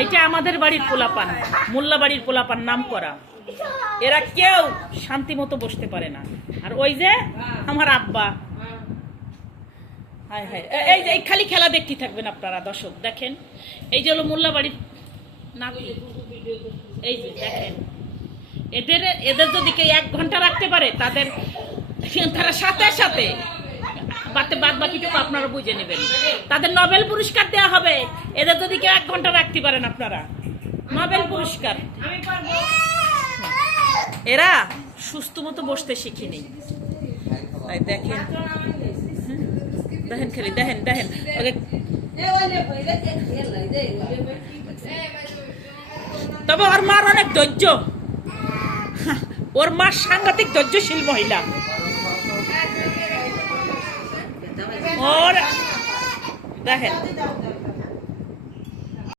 এইটা আমাদের বাড়ির পোলাপান, মোল্লা বাড়ির পোলাপান নাম করা। এরা কেউ শান্তি মতো বসতে পারে না। আর ওই যে আমার আব্বা, হায় হায়, এই খালি খেলা দেখতে থাকবেন আপনারা দর্শক। দেখেন এই যে হলো মোল্লা বাড়ির নাতি, এই যে দেখেন এদের যদি কেউ 1 ঘন্টা রাখতে পারে তারা সাথে সাথে বাদ বাকিটুকু আপনারা বুঝে নেবেন, তাদের নোবেল পুরস্কার দেওয়া হবে। এদের যদি কেউ 1 ঘন্টা রাখতে পারেন আপনারা, নোবেল পুরস্কার। এরা সুস্থ মতো বসতে শিখিনি। তাই দেখেন দেখেন খালি দেখেন দেখেন তবে ওর মার অনেক ধৈর্য, ওর মা সাংঘাতিক ধৈর্যশীল মহিলা। ওর দেখেন